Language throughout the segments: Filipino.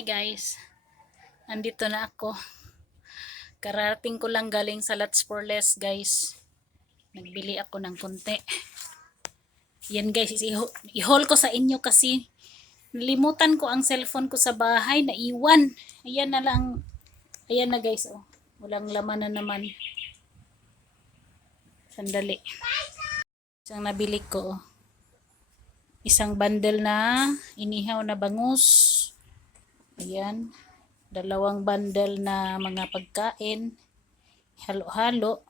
Hi guys, nandito na ako. Karating ko lang galing sa Lots for Less guys. Nagbili ako ng konti. Yan guys, i-haul ko sa inyo kasi nalimutan ko ang cellphone ko sa bahay, naiwan. Ayan na lang. Ayan na guys, oh. Walang laman na naman. Sandali. Isang nabili ko, oh. Isang bundle na inihaw na bangus. Ayan. Dalawang bundle na mga pagkain. Halo-halo.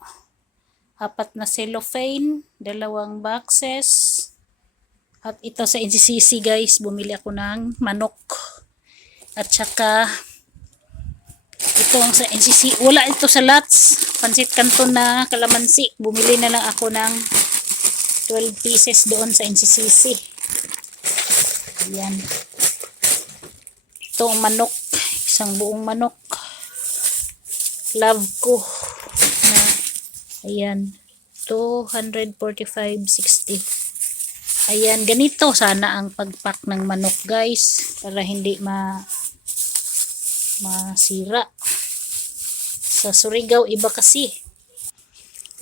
4 na cellophane. 2 boxes. At ito sa NCCC guys, bumili ako ng manok. At saka itong sa NCC, wala ito sa Lots. Pansit Canton na kalamansi. Bumili na lang ako ng 12 pieces doon sa NCCC. Ayan. Ito ang manok. Isang buong manok. Love ko. Na, ayan. 245.60. Ayan. Ganito sana ang pagpack ng manok guys. Para hindi masira. Sa Surigao, iba kasi.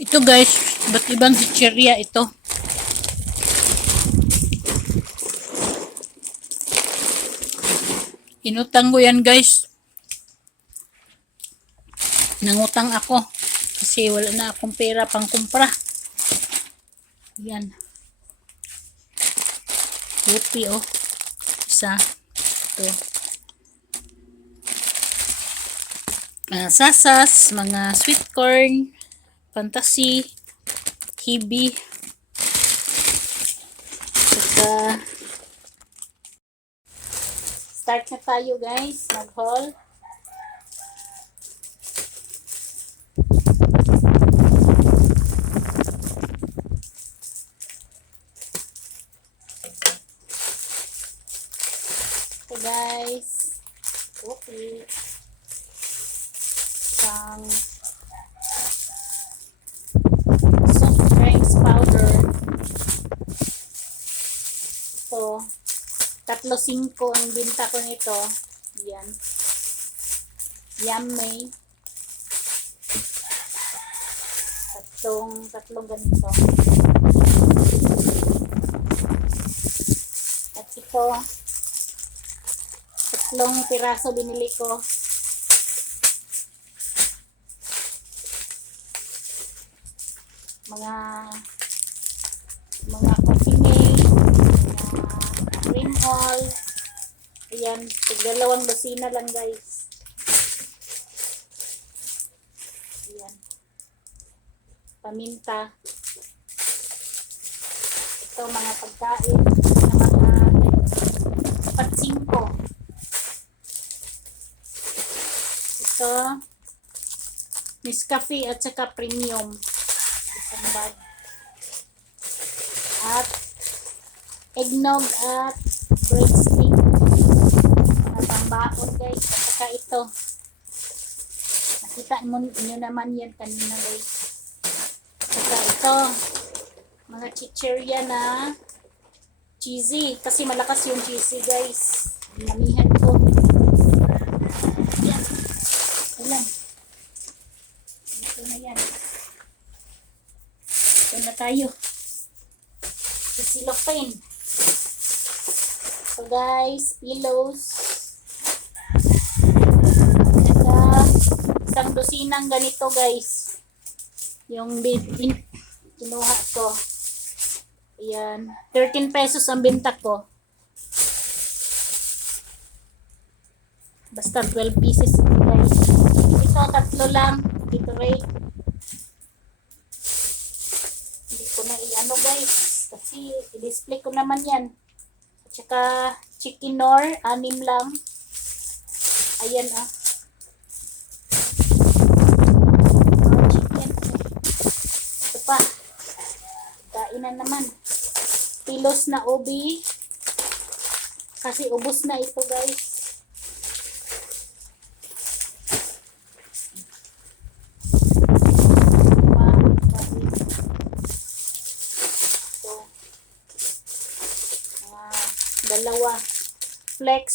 Ito guys. Ba't ibang chicheria ito? Inutang ko yan guys. Nangutang ako. Kasi wala na akong pera pang kumpra. Yan. Happy oh. Isa. Ito. Sasas. Mga sweet corn. Fantasy. Kibi. Saka start na tayo guys, mag-haul. Ito guys, okay. Isang soft drinks powder. Ito. 3.5 ang binta ko nito. Yan. Yummy. Tatlong ganito. At ito, 3 piraso binili ko. Mga coffee mate, mga cream all. Ayan, 2 dosina lang guys. Ayan. Paminta. Ito mga pagkain na mga 4-5. Ito Nescafe at saka premium. Isang bag. At eggnog at breadstick. Mga pambaon guys. At saka ito. Nakita nyo naman yan kanina guys. At saka ito. Mga chicheria na cheesy. Kasi malakas yung cheesy guys. Namihan ko. Yan. Ayan. Ito na yan. Ito na tayo. Cellophane. So guys, pillows. Saka isang dosinang ganito guys. Yung kinuha ko. Ayan. 13 pesos ang binta ko. Basta 12 pieces ito guys. Ito 3 lang. Ito rate. Hindi ko na i-ano guys. Kasi i-display ko naman yan. At saka chicken nor, 6 lang. Ayan ah. Chicken. Ito pa. Kainan naman. Pilos na ubi. Kasi ubos na ito guys. Ito. 2 flex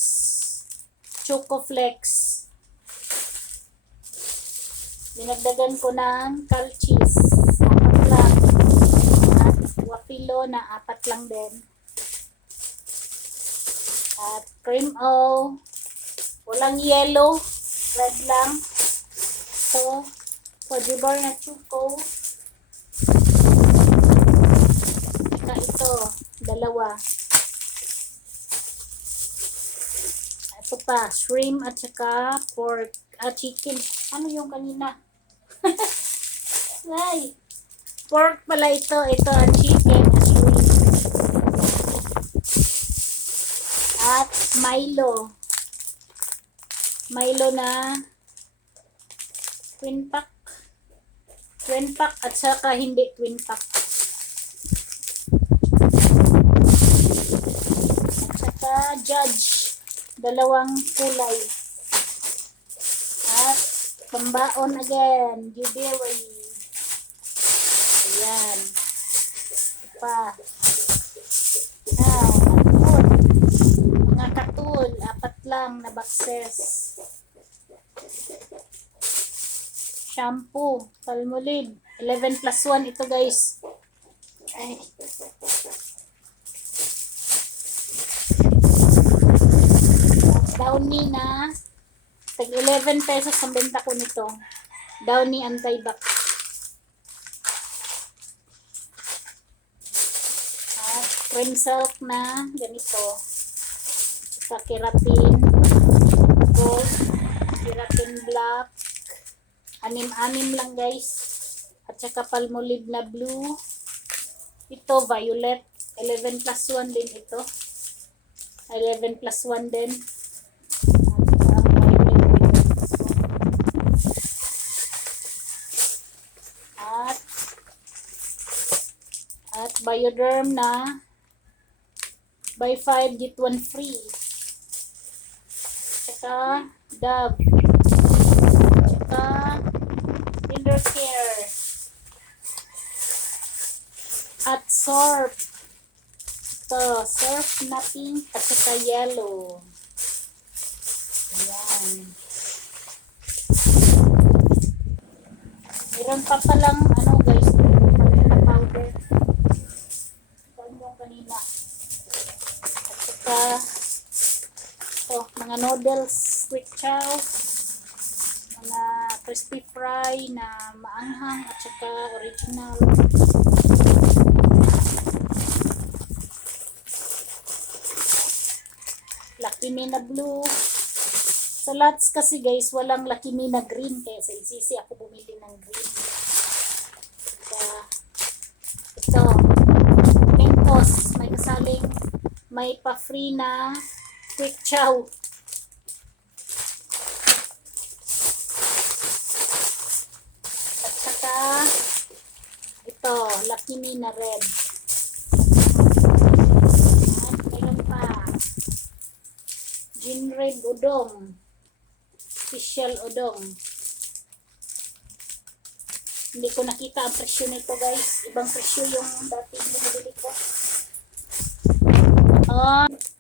Choco Flex. Dinagdagan ko ng calchis. 4 lang. At wafilo na 4 lang din. At cream o. Walang yellow. Red lang. So, bar na choco. Saka ito, 2. Ito pa, shrimp at saka pork. Chicken. Ano yung kanina? Ay, pork pala ito. Ito ang chicken at shrimp. At Milo. Milo na twin pack. Twin pack at saka hindi twin pack. At saka Judge. 2 kulay. At pambaon again. Blueberry. Ayan. Pa. Katul. Mga katul. 4 lang na boxes. Shampoo. Palmolive. 11+1 ito guys. Ay. Downy na tag 11 pesos ang benta ko nito. Downy anti-bac. At cream silk na ganito. Sa keratin gold, keratin black. 6 lang guys. At saka Palmolive na blue. Ito violet. 11+1 din ito. 11+1 din. At Bioderm na buy 5 get 1 free. Saka Dove. Saka Kinder Care. At Surf. Ito, Surf na pink at saka yellow. Ayan. Meron pa palang ano guys, na powder. Yung kanina. At saka ito, mga noodles, quick chow, mga crispy fry na maanghang at saka original. Lucky Me na blue. Sa lots kasi guys, walang Lucky Me na green, kaya sa isisi ako bumili ng green. Ito, Mentos, may kasaling, may pa-free na quick chow. At saka, ito, Lucky Me na red. At mayroon pa, Gin Red Udong. Special udong. Hindi ko nakita ang presyo nito guys. Ibang presyo yung dati binibili ko.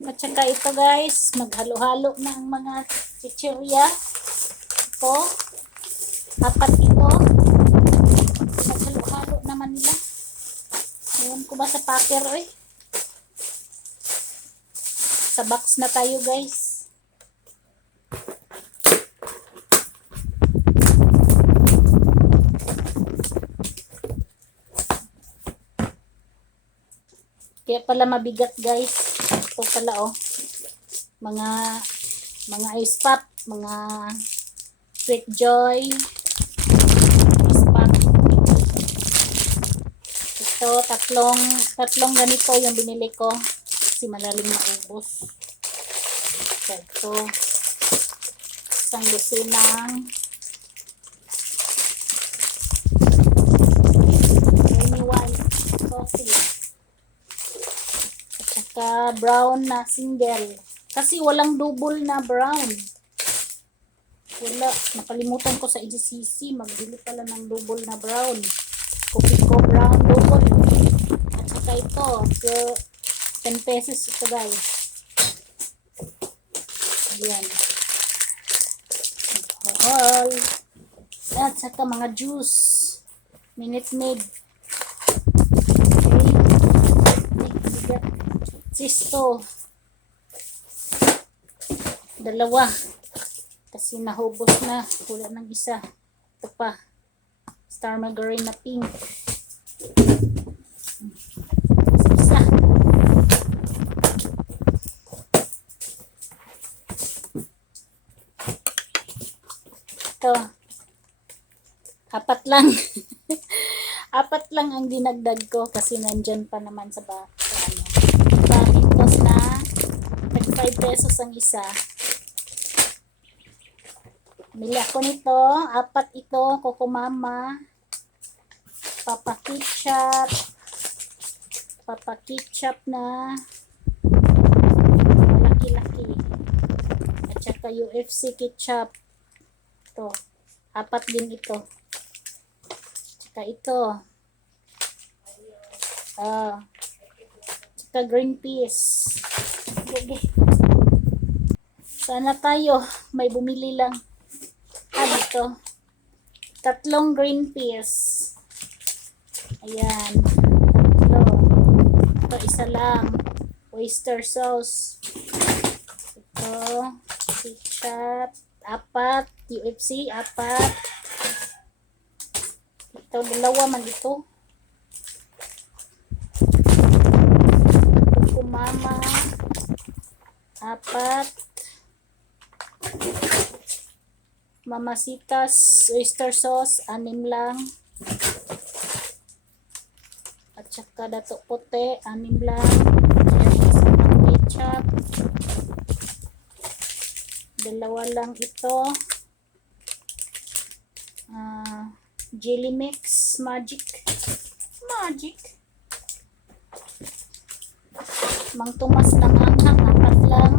At saka ito guys, maghalo-halo na ang mga chichirya. Ito. 4 ito. Maghalo-halo naman nila. Ewan ko ba sa packer eh. Sa box na tayo guys. Kaya pala mabigat guys. Ito pala oh. Mga ice pop, mga Sweet Joy, ice pop. Ito tatlong ganito yung binili ko kasi malalim na ubos. Ito isang dosinang Creamy White coffee. Saka brown na single. Kasi walang double na brown. Wala. Nakalimutan ko sa EGCC. Magbili pala ng double na brown. Coffee ko brown double. At saka ito. 10 pesos ito guys. Ayan. Saka mga juice. Minute Maid. Okay. Sisto. Dalawa. Kasi nahubos na. Wala ng isa. Ito pa. Star Margarine na pink. Isa. Ito. Apat lang. Apat lang ang dinagdag ko kasi nandyan pa naman sa ano. Pamintos na 5 pesos ang isa. Bili ako nito. Apat ito. Coco Mama. Papa Ketchup. Papa Ketchup na malaki-laki. At saka UFC Ketchup. Ito. Apat din ito. Tsaka ito. Tsaka green peas. Okay. Sana tayo. May bumili lang. Dito. 3 green peas. Ayan. 3. Ito isa lang. Oyster sauce. Ito. Ketchup. 4. UFC. 4. Ito, 2 man ito. Coco Mama. 4. Mamasitas oyster sauce. 6 lang. At saka dato puti. 6 lang. Ketchup. 2 lang ito. Jelly mix. Magic. Mang Tomas lang anghang. 4 lang.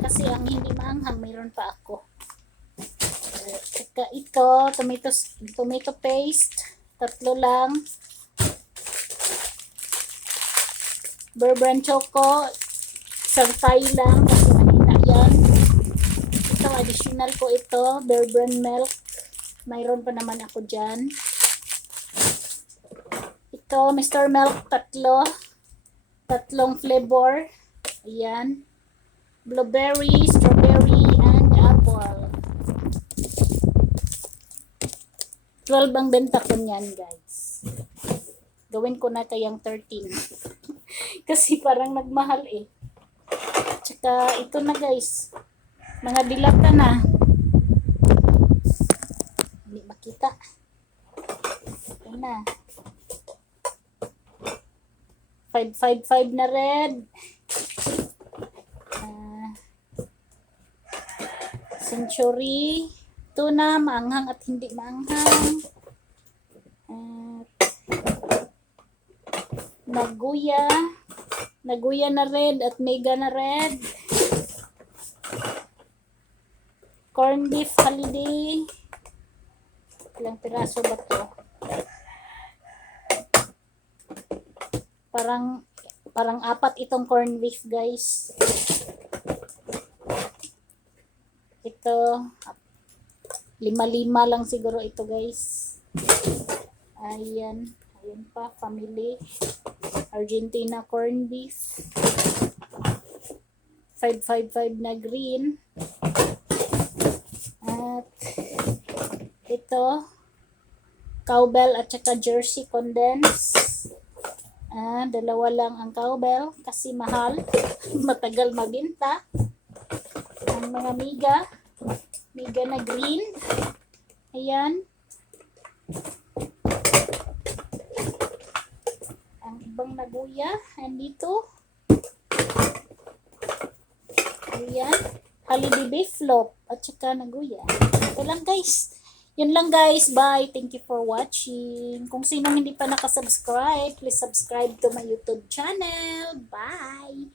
Kasi ang hindi maanghang mayroon pa ako. Saka ito, tomato paste, 3 lang. Bourbon choco, isang tayo lang kasi mahina yan. Ito, additional ko ito, bourbon milk. Mayroon pa naman ako dyan. Ito, Mr. Milk, 3. 3 flavor. Ayan. Blueberry, strawberry, and apple. 12 ang benta ko niyan, guys. Gawin ko na kayang 13. Kasi parang nagmahal eh. Tsaka ito na, guys. Mga dilata na. Hindi makita. Ito na. 555 na red. Century. Ito na, maanghang at hindi maanghang. Naguya na red at mega na red. Corn beef holiday. Ilang piraso ba to? Parang 4 itong corn beef, guys. Ito 5 lang siguro ito, guys. Ayan pa, family. Argentina corn beef. 555 na green. At ito, cowbell at saka jersey condense. 2 lang ang cowbell kasi mahal. Matagal mabinta. Ang mga miga na green. Ayan. Ang ibang naguya. Andito. Ayan. Holiday beef flop. At saka naguya. Ito lang, guys. Yun lang, guys. Bye. Thank you for watching. Kung sinong hindi pa nakasubscribe, please subscribe to my YouTube channel. Bye.